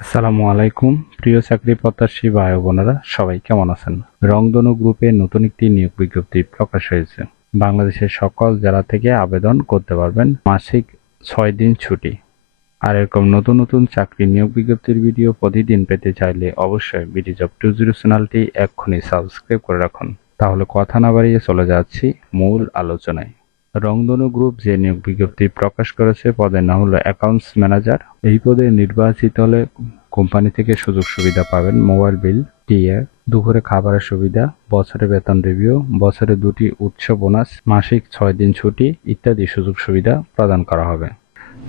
আসসালামু আলাইকুম প্রিয় চাকরি প্রত্যাশী ভাই ও বোনেরা, সবাই কেমন আছেন? রংধনু গ্রুপে নতুন একটি নিয়োগ বিজ্ঞপ্তি প্রকাশ হয়েছে। বাংলাদেশের সকল জেলা থেকে আবেদন করতে পারবেন, মাসিক 6 দিন ছুটি। আর এরকম নতুন নতুন চাকরি নিয়োগ বিজ্ঞপ্তির ভিডিও প্রতিদিন পেতে চাইলে অবশ্যই বিডি জব 20 চ্যানেলটি এক্ষুনি সাবস্ক্রাইব করে রাখুন। তাহলে কথা না বাড়িয়ে চলে যাচ্ছি মূল আলোচনায়। রংধনু গ্রুপ যে নিয়োগ বিজ্ঞপ্তি প্রকাশ করেছে, পদের নাম হলো অ্যাকাউন্টস ম্যানেজার। এই পদে নির্বাচিত হলে কোম্পানি থেকে সুযোগ সুবিধা পাবেন: মোবাইল বিল, টিএ, দুপুরে খাবারের সুবিধা, বছরে বেতন রিভিউ, বছরে 2টি উচ্চ বোনাস, মাসিক 6 দিন ছুটি ইত্যাদি সুযোগ সুবিধা প্রদান করা হবে।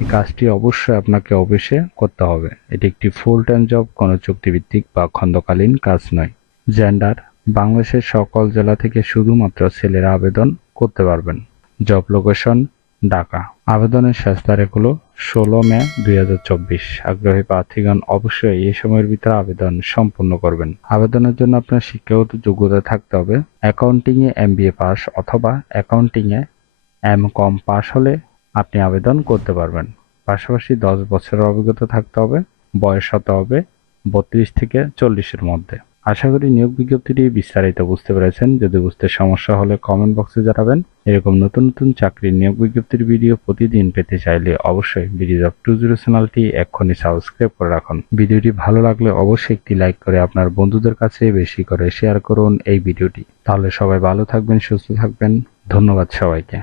এই কাজটি অবশ্যই আপনাকে অফিসে করতে হবে। এটি একটি ফুল টাইম জব, কোনো চুক্তিভিত্তিক বা খণ্ডকালীন কাজ নয়। জেন্ডার: বাংলাদেশের সকল জেলা থেকে শুধুমাত্র ছেলেরা আবেদন করতে পারবেন। Job location: Dhaka. আবেদনের শেষ তারিখ হলো 16 মে 2024। আগ্রহী প্রার্থীগণ অবশ্যই এই সময়ের ভিতরে আবেদন সম্পূর্ণ করবেন। আবেদনের জন্য আপনার শিক্ষাগত যোগ্যতা থাকতে হবে অ্যাকাউন্টিং এ MBA পাস অথবা অ্যাকাউন্টিং এ MCOM পাস হলে আপনি আবেদন করতে পারবেন। পাশাপাশি 10 বছরের অভিজ্ঞতা থাকতে হবে। বয়স হতে হবে 32 থেকে 40-এর মধ্যে। আশা করি নিয়োগ বিজ্ঞপ্তিটি বিস্তারিত বুঝতে পেরেছেন। যদি বুঝতে সমস্যা হলে কমেন্ট বক্সে জানাবেন। এরকম নতুন নতুন চাকরির নিয়োগ বিজ্ঞপ্তির ভিডিও প্রতিদিন পেতে চাইলে অবশ্যই বিডি জব 20 চ্যানেলটি এক্ষুনি সাবস্ক্রাইব করে রাখুন। ভিডিওটি ভালো লাগলে অবশ্যই একটি লাইক করে আপনার বন্ধুদের কাছে বেশি করে শেয়ার করুন এই ভিডিওটি। তাহলে সবাই ভালো থাকবেন, সুস্থ থাকবেন। ধন্যবাদ সবাইকে।